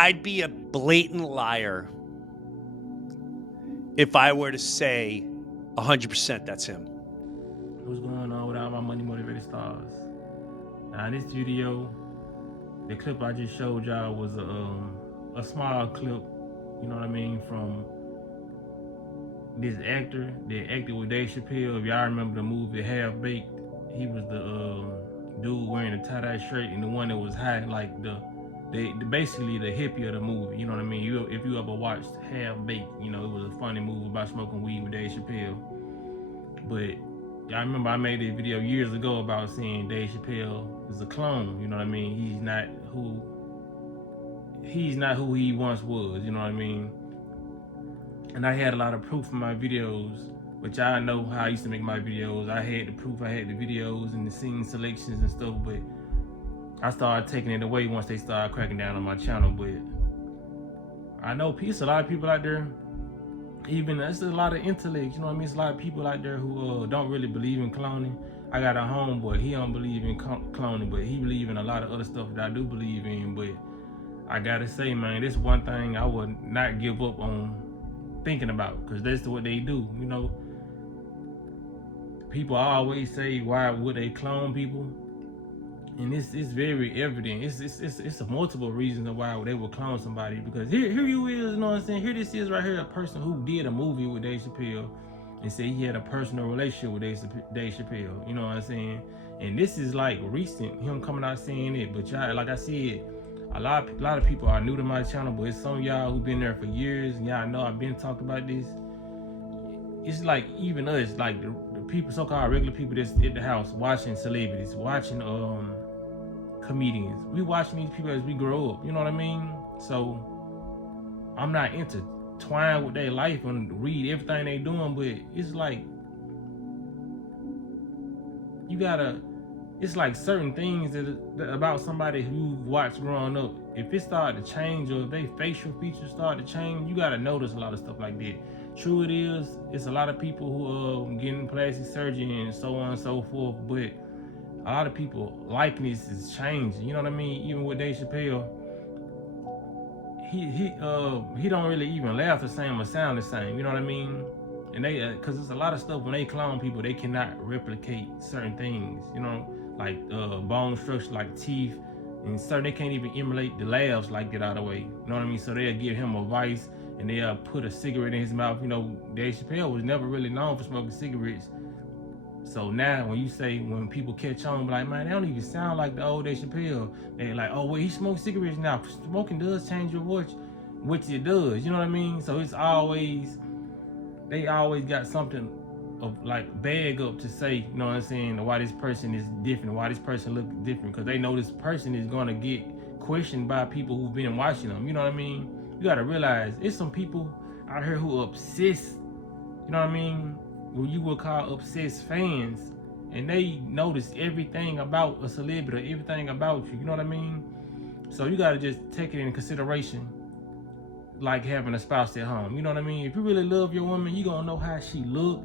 I'd be a blatant liar if I were to say 100% that's him. What's going on with all my money motivated stars? Now in this video, the clip I just showed y'all was a small clip, you know what I mean, from this actor that acted with Dave Chappelle. If y'all remember the movie Half Baked, he was the dude wearing a tie-dye shirt and the one that was high, like basically the hippie of the movie. You know what I mean? If you ever watched Half Baked, you know, it was a funny movie about smoking weed with Dave Chappelle. But I remember I made a video years ago about saying Dave Chappelle is a clone. You know what I mean? He's not who he once was. You know what I mean? And I had a lot of proof in my videos, which I know how I used to make my videos. I had the proof, I had the videos and the scene selections and stuff, but I started taking it away once they started cracking down on my channel. But I know a lot of people out there, even there's a lot of intellect, you know what I mean? It's a lot of people out there who don't really believe in cloning. I got a homeboy, he don't believe in cloning, but he believe in a lot of other stuff that I do believe in. But I gotta say, man, this one thing I would not give up on thinking about, because that's what they do. You know, people always say, why would they clone people? And it's very evident. It's a multiple reasons of why they would clone somebody, because here you is, you know what I'm saying? Here this is right here, a person who did a movie with Dave Chappelle and said he had a personal relationship with Dave Chappelle, you know what I'm saying? And this is like recent, him coming out saying it. But y'all, like I said, a lot of people are new to my channel, but it's some of y'all who've been there for years, and y'all know I've been talking about this. It's like even us, like the people, so-called regular people that's at the house watching celebrities, watching comedians. We watching these people as we grow up, you know what I mean? So I'm not intertwined with their life and read everything they doing, but it's like you gotta. It's like certain things that about somebody who you've watched growing up, if it started to change or if their facial features start to change, you gotta notice a lot of stuff like that. True it is, it's a lot of people who are getting plastic surgery and so on and so forth, but a lot of people likeness is changing, you know what I mean? Even with Dave Chappelle, he don't really even laugh the same or sound the same, you know what I mean? And they, cause it's a lot of stuff when they clone people, they cannot replicate certain things, you know, like bone structure, like teeth, and certain they can't even emulate the laughs like that out of the way. You know what I mean? So they'll give him a vice and they'll put a cigarette in his mouth. You know, Dave Chappelle was never really known for smoking cigarettes. So now when people catch on, like, man, they don't even sound like the old Dave Chappelle. They're like, oh, well, he smokes cigarettes now. Smoking does change your voice, which it does. You know what I mean? So it's always, they always got something of like bag up to say, you know what I'm saying, why this person is different, why this person look different, because they know this person is gonna get questioned by people who've been watching them, you know what I mean? You gotta realize, it's some people out here who obsessed, you know what I mean, what you would call obsessed fans, and they notice everything about a celebrity, everything about you, you know what I mean? So you gotta just take it into consideration, like having a spouse at home, you know what I mean? If you really love your woman, you gonna know how she look,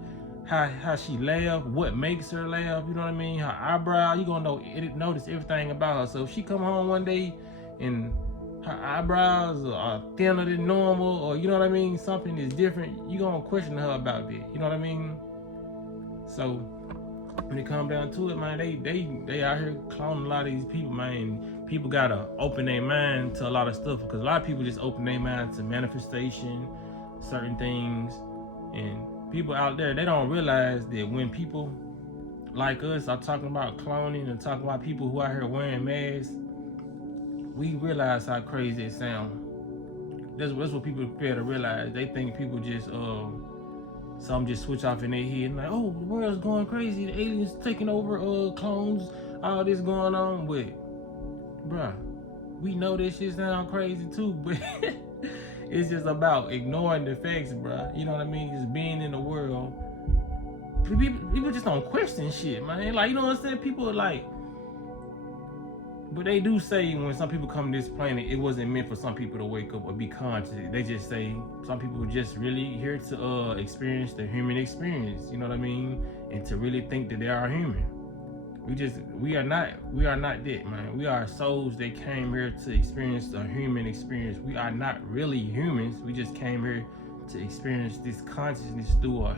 how she laugh, what makes her laugh, you know what I mean? Her eyebrow, you gonna notice everything about her. So if she come home one day and her eyebrows are thinner than normal, or you know what I mean, something is different, you gonna question her about that, you know what I mean? So when it comes down to it, man, they out here cloning a lot of these people, man. People gotta open their mind to a lot of stuff, because a lot of people just open their mind to manifestation, certain things, and people out there, they don't realize that when people like us are talking about cloning and talking about people who out here wearing masks, we realize how crazy it sounds. That's what people fail to realize. They think people just some just switch off in their head and like, oh, the world's going crazy, the aliens taking over, clones, all this going on. But bruh, we know this shit sound crazy too, but it's just about ignoring the facts, bro. You know what I mean? Just being in the world. People just don't question shit, man. Like, you know what I'm saying? People are like, but they do say when some people come to this planet, it wasn't meant for some people to wake up or be conscious. They just say some people were just really here to experience the human experience, you know what I mean? And to really think that they are human. We are not that, man. We are souls that came here to experience a human experience. We are not really humans. We just came here to experience this consciousness through a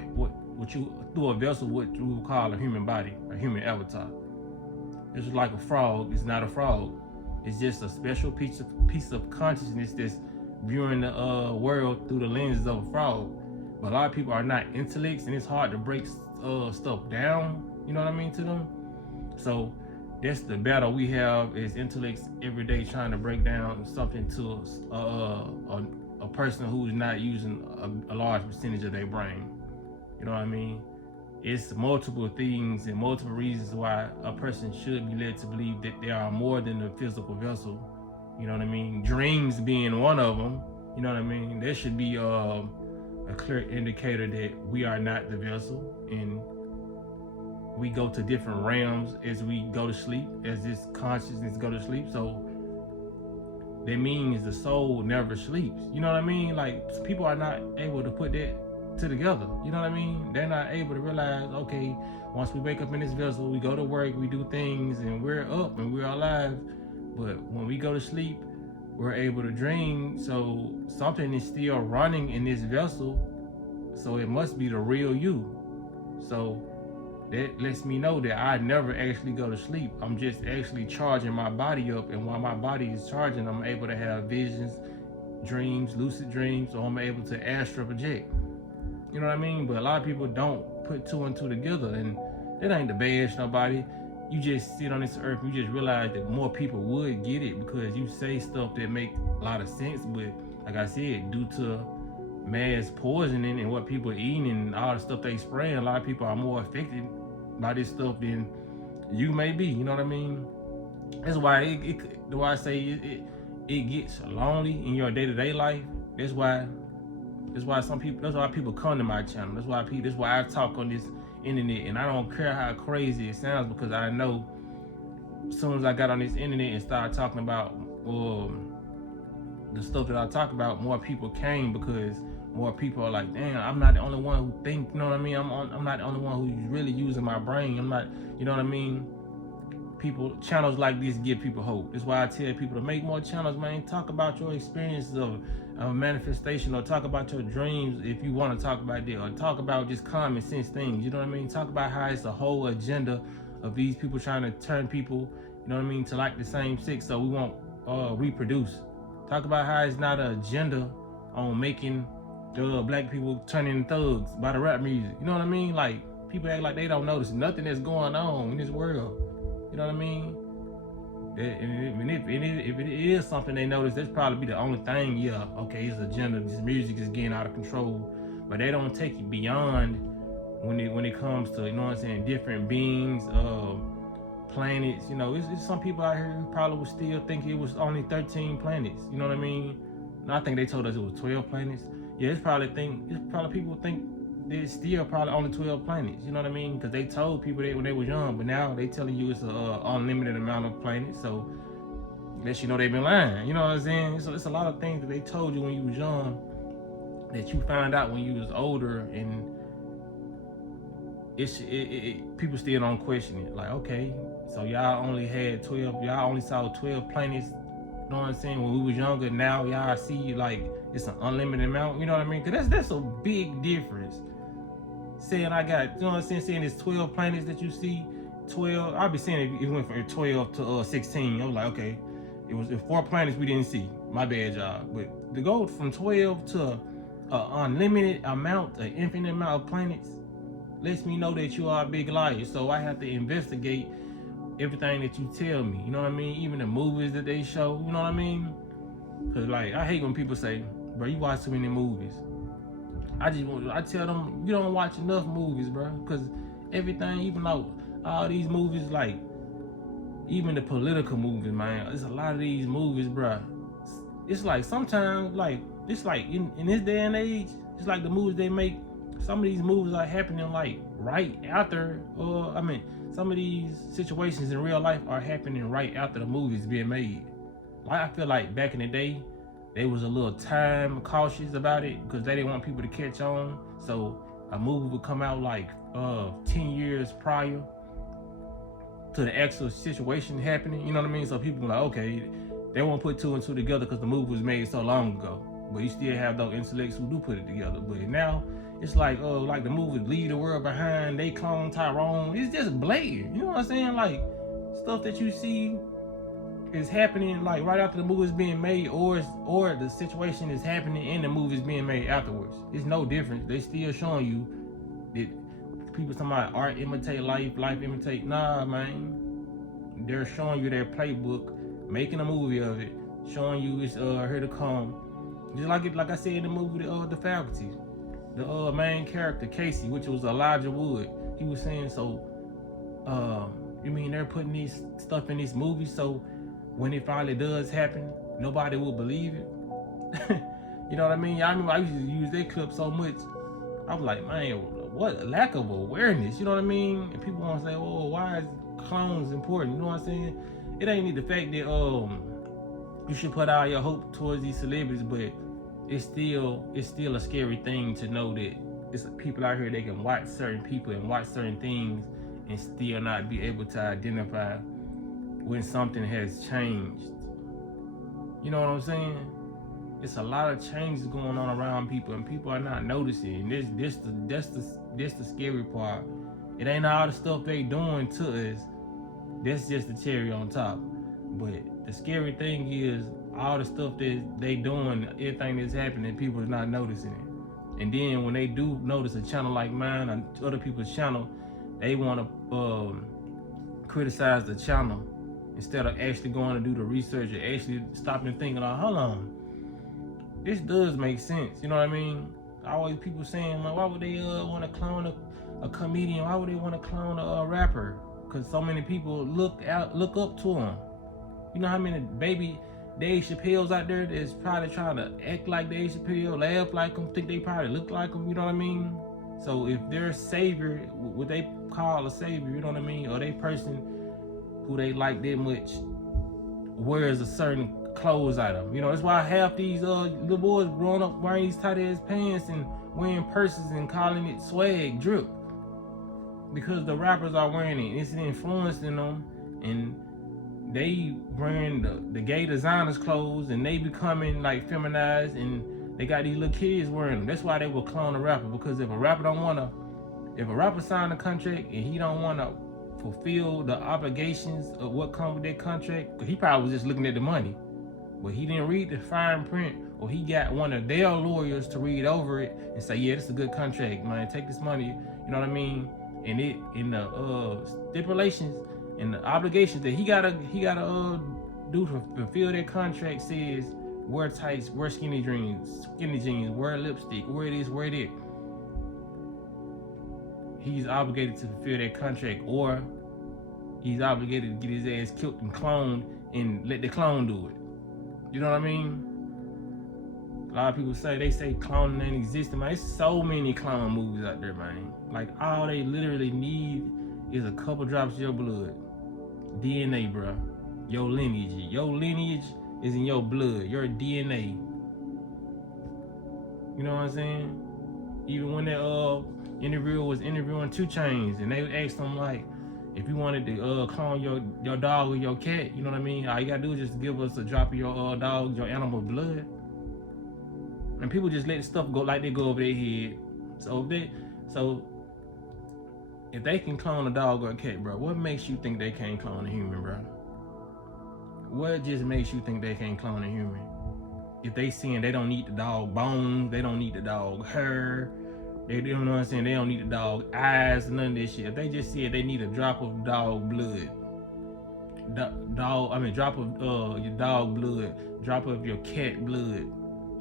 vessel, what you would call a human body, a human avatar. It's like a frog. It's not a frog. It's just a special piece of consciousness that's viewing the world through the lenses of a frog. But a lot of people are not intellects, and it's hard to break stuff down. You know what I mean, to them. So that's the battle we have as intellects every day, trying to break down something to a person who's not using a large percentage of their brain. You know what I mean? It's multiple things and multiple reasons why a person should be led to believe that they are more than a physical vessel. You know what I mean? Dreams being one of them. You know what I mean? There should be a clear indicator that we are not the vessel, and we go to different realms as we go to sleep, as this consciousness go to sleep. So that means the soul never sleeps. You know what I mean? Like, people are not able to put that together. You know what I mean? They're not able to realize, okay, once we wake up in this vessel, we go to work, we do things, and we're up and we're alive. But when we go to sleep, we're able to dream. So something is still running in this vessel. So it must be the real you. So that lets me know that I never actually go to sleep. I'm just actually charging my body up, and while my body is charging, I'm able to have visions, dreams, lucid dreams, so I'm able to astral project. You know what I mean? But a lot of people don't put two and two together, and that ain't to bash nobody. You just sit on this earth, you just realize that more people would get it because you say stuff that make a lot of sense. But like I said, due to mass poisoning and what people are eating and all the stuff they spray, a lot of people are more affected by this stuff than you may be. You know what I mean? That's why I say it gets lonely in your day-to-day life. That's why people come to my channel. That's why I talk on this internet, and I don't care how crazy it sounds, because I know as soon as I got on this internet and started talking about the stuff that I talk about, more people came, because more people are like, damn, I'm not the only one who think, you know what I mean? I'm not the only one who's really using my brain. I'm not, you know what I mean? Channels like this give people hope. That's why I tell people to make more channels, man. Talk about your experiences of manifestation, or talk about your dreams if you want to talk about that, or talk about just common sense things. You know what I mean? Talk about how it's a whole agenda of these people trying to turn people, you know what I mean, to like the same sex so we won't reproduce. Talk about how it's not an agenda on making black people turn into thugs by the rap music. You know what I mean? Like, people act like they don't notice nothing that's going on in this world. You know what I mean? And if it is something they notice, that's probably be the only thing. Yeah, okay, it's agenda. This music is getting out of control, but they don't take it beyond when it comes to, you know what I'm saying, different beings, planets. You know, it's some people out here who probably would still think it was only 13 planets. You know what I mean? And I think they told us it was 12 planets. Yeah, it's probably people think there's still probably only 12 planets. You know what I mean? Because they told people that when they was young, but now they telling you it's an unlimited amount of planets. So unless you know they've been lying. You know what I'm saying? So it's a lot of things that they told you when you was young that you found out when you was older, and people still don't question it. Like, okay, so y'all only had 12, y'all only saw 12 planets, you know what I'm saying, when we was younger. Now y'all see like it's an unlimited amount. You know what I mean? Because that's a big difference. Saying I got, you know what I'm saying, saying it's 12 planets that you see, 12. I'll be saying it went from 12 to 16. I was like, okay, it was 4 planets we didn't see. My bad, y'all. But to go from 12 to an unlimited amount, an infinite amount of planets, lets me know that you are a big liar. So I have to investigate everything that you tell me. You know what I mean? Even the movies that they show. You know what I mean? Because, like, I hate when people say, bro, you watch too many movies. I tell them, you don't watch enough movies, bro. Because everything, even like all these movies, like even the political movies, man, there's a lot of these movies, bro. It's like sometimes, like, it's like in this day and age, it's like the movies they make, some of these movies are happening like right after, some of these situations in real life are happening right after the movie's being made. Like, I feel like back in the day, they was a little time cautious about it because they didn't want people to catch on. So a movie would come out like 10 years prior to the actual situation happening. You know what I mean? So people are like, okay, they won't put two and two together because the movie was made so long ago. But you still have those intellects who do put it together. But now it's like the movie Leave the World Behind, they clone Tyrone. It's just blatant. You know what I'm saying? Like stuff that you see is happening like right after the movie is being made, or the situation is happening and the movie is being made afterwards. It's no difference. They still showing you that people talking about art imitate life, life imitate. Nah, man. They're showing you their playbook, making a movie of it, showing you it's here to come. Just like I said in the movie, the Faculty, the main character Casey, which was Elijah Wood, he was saying, so you mean they're putting this stuff in this movie so when it finally does happen, nobody will believe it? You know what I mean? I remember I used to use that clip so much. I was like, man, what a lack of awareness. You know what I mean? And people want to say, oh, why is clones important? You know what I'm saying? It ain't the fact that you should put all your hope towards these celebrities, but it's still a scary thing to know that it's people out here that can watch certain people and watch certain things and still not be able to identify when something has changed. You know what I'm saying? It's a lot of changes going on around people, and people are not noticing. This the scary part. It ain't all the stuff they doing to us. That's just the cherry on top. But the scary thing is all the stuff that they doing, everything that's happening, people is not noticing it. And then when they do notice a channel like mine and other people's channel, they want to criticize the channel instead of actually going to do the research and actually stopping and thinking, like, hold on, this does make sense. You know what I mean? Always people saying, like, why would they want to clone a comedian? Why would they want to clone a rapper? Because so many people look up to him. You know how many baby Dave Chappelle's out there that's probably trying to act like Dave Chappelle, laugh like him, think they probably look like him, you know what I mean? So if their savior, what they call a savior, you know what I mean, or they person who they like that much wears a certain clothes item, you know, that's why half these little boys growing up wearing these tight ass pants and wearing purses and calling it swag, drip, because the rappers are wearing it. It's influencing them, and they wearing the gay designers clothes, and they becoming like feminized, and they got these little kids wearing them. That's why they will clone a rapper, because if a rapper sign a contract and he don't wanna fulfill the obligations of what comes with that contract, he probably was just looking at the money, but he didn't read the fine print, or he got one of their lawyers to read over it and say, yeah, this is a good contract, man, take this money, you know what I mean? And it in the stipulations and the obligations that he gotta do to fulfill that contract says wear tights, wear skinny jeans, wear lipstick, wear this, wear that. He's obligated to fulfill that contract, or he's obligated to get his ass killed and cloned and let the clone do it. You know what I mean? A lot of people say cloning ain't existing, man. There's so many clone movies out there, man. Like, all they literally need is a couple drops of your blood. DNA, bro. Your lineage. Your lineage is in your blood. Your DNA. You know what I'm saying? Even when that interviewer was interviewing 2 Chainz, and they asked him, like, if you wanted to clone your dog or your cat, you know what I mean? All you gotta do is just give us a drop of your dog, your animal blood. And people just let stuff go like they go over their head. So if they can clone a dog or a cat, bro, what makes you think they can't clone a human, bro? What just makes you think they can't clone a human? If they saying they don't need the dog bones, they don't need the dog hair, they don't know what I'm saying, they don't need the dog eyes, none of this shit. If they just said they need a drop of dog blood, drop of your dog blood, drop of your cat blood,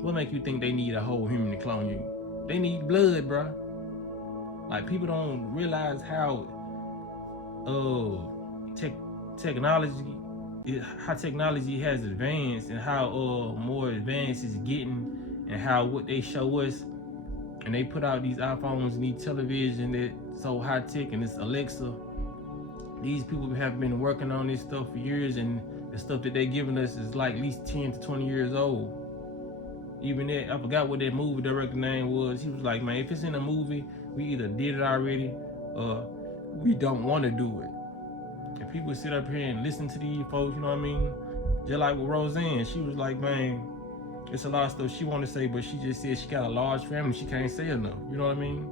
what make you think they need a whole human to clone you? They need blood, bro. Like, people don't realize how technology has advanced, and how more advanced it's getting, and how what they show us, and they put out these iPhones and these television that so high tech, and this Alexa. These people have been working on this stuff for years, and the stuff that they giving us is like at least 10 to 20 years old. Even that, I forgot what that movie director name was. He was like, man, if it's in a movie, we either did it already or we don't want to do it. And people sit up here and listen to these folks, you know what I mean? Just like with Roseanne, she was like, man, it's a lot of stuff she want to say, but she just said she got a large family, she can't say enough. You know what I mean?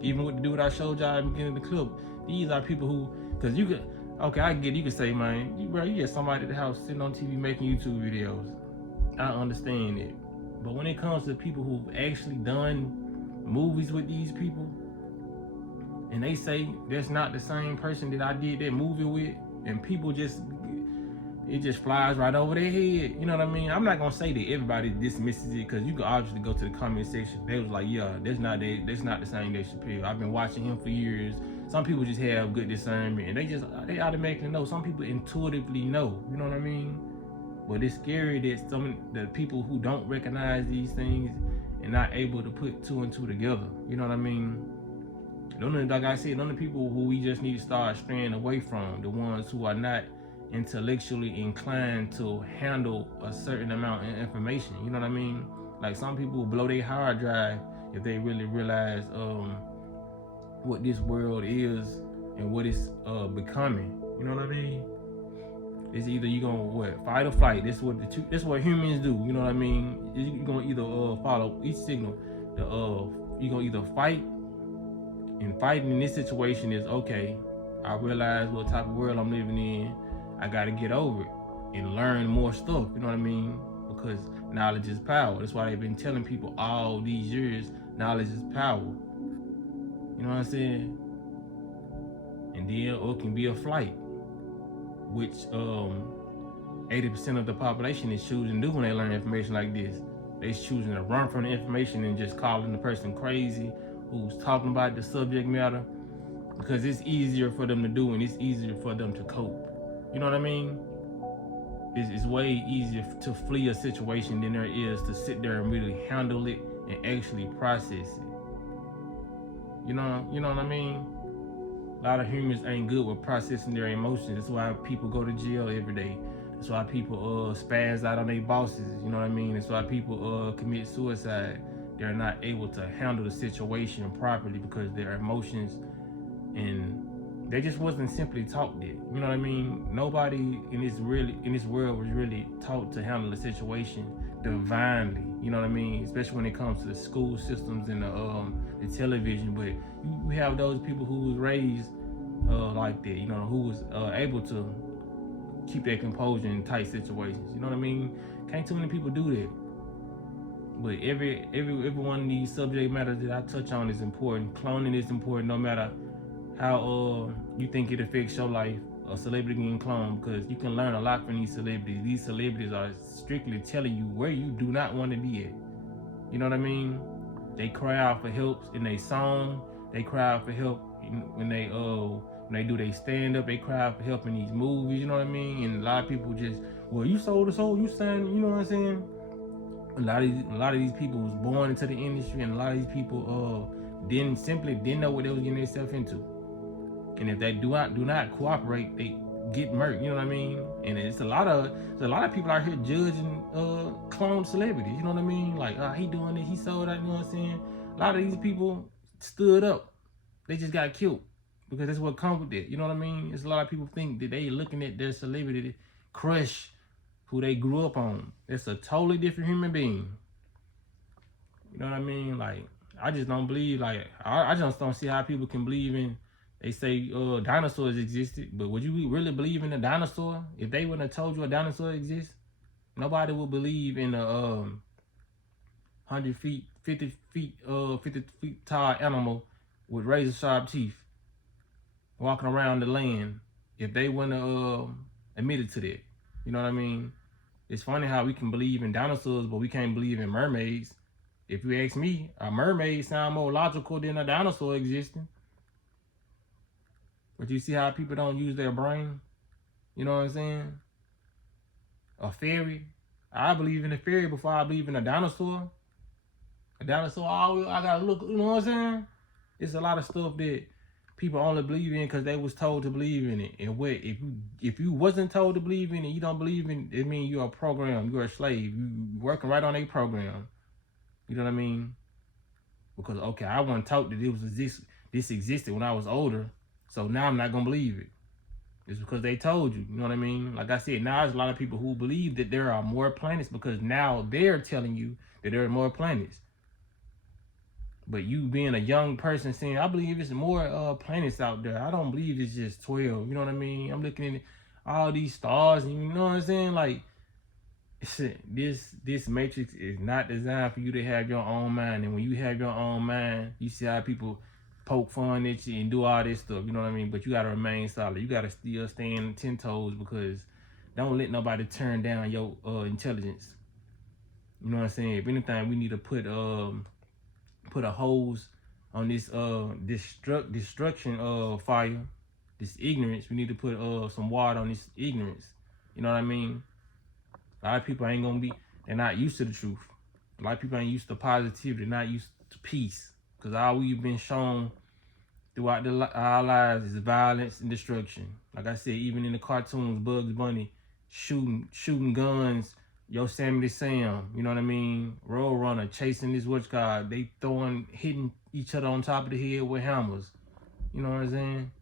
Even with the dude I showed y'all at the beginning of the clip, these are people who, because you could, okay, I get it, you could say, man, you get somebody at the house sitting on TV making YouTube videos. I understand it. But when it comes to people who've actually done movies with these people, and they say that's not the same person that I did that movie with, and people just, it just flies right over their head. You know what I mean? I'm not gonna say that everybody dismisses it, because you can obviously go to the comment section. They was like, yeah, that's not the same Dave Chappelle. I've been watching him for years. Some people just have good discernment, and they automatically know. Some people intuitively know. You know what I mean? But it's scary that some the people who don't recognize these things and not able to put two and two together. You know what I mean? Like I said, none of the people who we just need to start straying away from, the ones who are not intellectually inclined to handle a certain amount of information. You know what I mean? Like some people blow their hard drive if they really realize what this world is and what it's becoming. You know what I mean? It's either you gonna fight or flight. This is what humans do. You know what I mean? You gonna either follow each signal. You gonna either fight, and fighting in this situation is okay. I realize what type of world I'm living in. I gotta get over it and learn more stuff. You know what I mean? Because knowledge is power. That's why they've been telling people all these years, knowledge is power. You know what I'm saying? And then it can be a flight, which 80% of the population is choosing to do when they learn information like this. They're choosing to run from the information and just calling the person crazy who's talking about the subject matter, because it's easier for them to do and it's easier for them to cope. You know what I mean? It's way easier to flee a situation than there is to sit there and really handle it and actually process it. You know what I mean? A lot of humans ain't good with processing their emotions. That's why people go to jail every day. That's why people spaz out on their bosses. You know what I mean? That's why people commit suicide. They're not able to handle the situation properly because their emotions, and they just wasn't simply taught that. You know what I mean? Nobody in this world was really taught to handle the situation divinely. You know what I mean? Especially when it comes to the school systems and the television. But you have those people who was raised like that. You know, who was able to keep their composure in tight situations. You know what I mean? Can't too many people do that. But every one of these subject matters that I touch on is important. Cloning is important, no matter how you think it affects your life. A celebrity getting cloned, because you can learn a lot from these celebrities. These celebrities are strictly telling you where you do not want to be at. You know what I mean? They cry out for help in their song. They cry out for help when they do they stand up. They cry out for help in these movies. You know what I mean? And a lot of people just, well, you sold the soul, you sang. You know what I'm saying? A lot of these people was born into the industry, and a lot of these people didn't know what they was getting themselves into. And if they do not cooperate, they get murked. You know what I mean? And there's a lot of people out here judging clone celebrities. You know what I mean? Like, he doing it, he sold out. You know what I'm saying? A lot of these people stood up. They just got killed because that's what comes with it. You know what I mean? There's a lot of people think that they looking at their celebrity crush who they grew up on. It's a totally different human being. You know what I mean? Like, I just don't believe, like, I just don't see how people can believe in, they say dinosaurs existed, but would you really believe in a dinosaur? If they wouldn't have told you a dinosaur exists, nobody would believe in a 100 feet, 50 feet tall animal with razor sharp teeth walking around the land if they wouldn't have admitted to that. You know what I mean? It's funny how we can believe in dinosaurs, but we can't believe in mermaids. If you ask me, a mermaid sound more logical than a dinosaur existing. But you see how people don't use their brain? You know what I'm saying? A fairy. I believe in a fairy before I believe in a dinosaur. A dinosaur, I gotta look, you know what I'm saying? It's a lot of stuff that people only believe in because they was told to believe in it. And if you wasn't told to believe in it, you don't believe in it, it means you're a program, you're a slave. You working right on a program. You know what I mean? Because, okay, I wasn't taught that this existed when I was older, so now I'm not gonna believe it. It's because they told you. You know what I mean? Like I said, now there's a lot of people who believe that there are more planets because now they're telling you that there are more planets. But you being a young person saying, I believe it's more planets out there. I don't believe it's just 12. You know what I mean? I'm looking at all these stars, and you know what I'm saying? Like, this matrix is not designed for you to have your own mind. And when you have your own mind, you see how people poke fun at you and do all this stuff. You know what I mean? But you gotta remain solid. You gotta still stand 10 toes because don't let nobody turn down your intelligence. You know what I'm saying? If anything, we need to put a hose on this destruction fire, this ignorance. We need to put some water on this ignorance. You know what I mean? A lot of people ain't gonna be, they're not used to the truth. A lot of people ain't used to positivity, they're not used to peace. Because all we've been shown throughout our lives is violence and destruction. Like I said, even in the cartoons, Bugs Bunny shooting guns, Yosemite Sam, you know what I mean? Road Runner chasing this witch god, they hitting each other on top of the head with hammers. You know what I'm saying?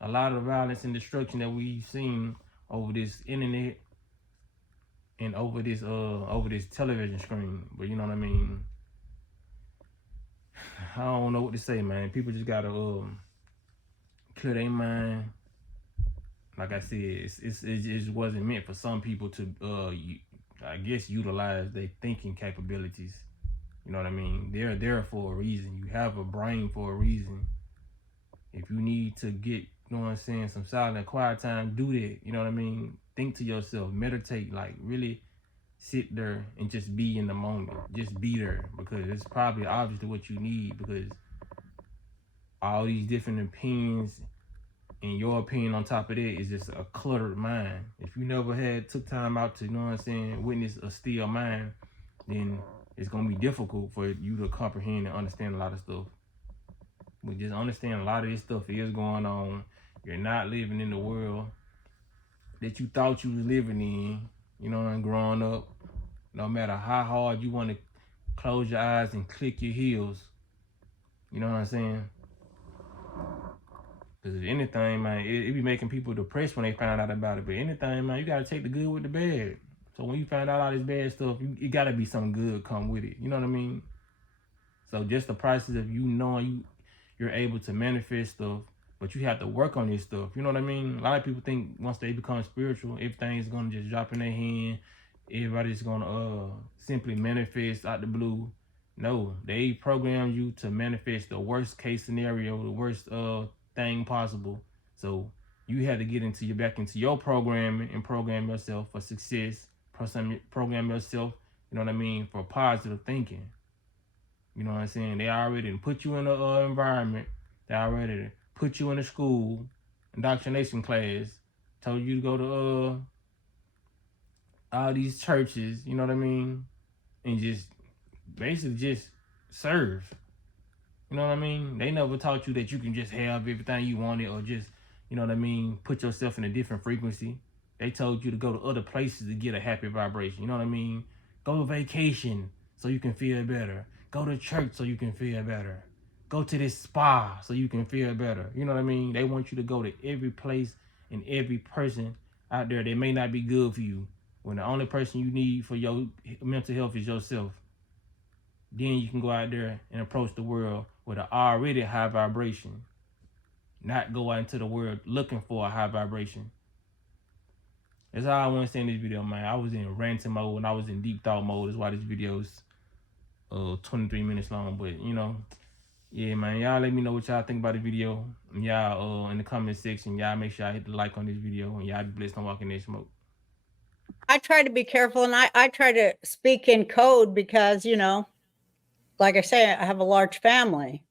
A lot of the violence and destruction that we've seen over this internet and over this television screen. But you know what I mean? I don't know what to say, man. People just gotta clear their mind. Like I said, it just wasn't meant for some people to I guess utilize their thinking capabilities. You know what I mean? They're there for a reason. You have a brain for a reason. If you need to get, you know what I'm saying, some silent quiet time, do that. You know what I mean? Think to yourself, meditate, like really sit there and just be in the moment. Just be there because it's probably obviously what you need because all these different opinions and your opinion on top of that is just a cluttered mind. If you never took time out to, you know what I'm saying, witness a still mind, then it's gonna be difficult for you to comprehend and understand a lot of stuff. But just understand a lot of this stuff is going on. You're not living in the world that you thought you was living in, you know, and growing up. No matter how hard you want to close your eyes and click your heels, you know what I'm saying? Because if anything, man, it be making people depressed when they find out about it. But anything, man, you got to take the good with the bad. So when you find out all this bad stuff, it got to be something good come with it. You know what I mean? So just the process of you knowing you're able to manifest stuff, but you have to work on this stuff. You know what I mean? A lot of people think once they become spiritual, everything's gonna just drop in their hand. Everybody's gonna simply manifest out the blue. No, they program you to manifest the worst case scenario, the worst thing possible. So you had to get back into your programming and program yourself for success. Program yourself, you know what I mean, for positive thinking. You know what I'm saying? They already put you in an environment. They already put you in a school, indoctrination class, told you to go to all these churches, you know what I mean? And just basically just serve. You know what I mean? They never taught you that you can just have everything you wanted or just, you know what I mean, put yourself in a different frequency. They told you to go to other places to get a happy vibration. You know what I mean? Go to vacation so you can feel better. Go to church so you can feel better. Go to this spa so you can feel better. You know what I mean? They want you to go to every place and every person out there that may not be good for you. When the only person you need for your mental health is yourself. Then you can go out there and approach the world with an already high vibration. Not go out into the world looking for a high vibration. That's all I want to say in this video, man. I was in ranting mode and I was in deep thought mode. That's why this video is 23 minutes long. But, you know, yeah, man. Y'all let me know what y'all think about the video. And y'all in the comment section, y'all make sure I hit the like on this video. And y'all be blessed on walking that smoke. I try to be careful, and I try to speak in code because, you know, like I say, I have a large family.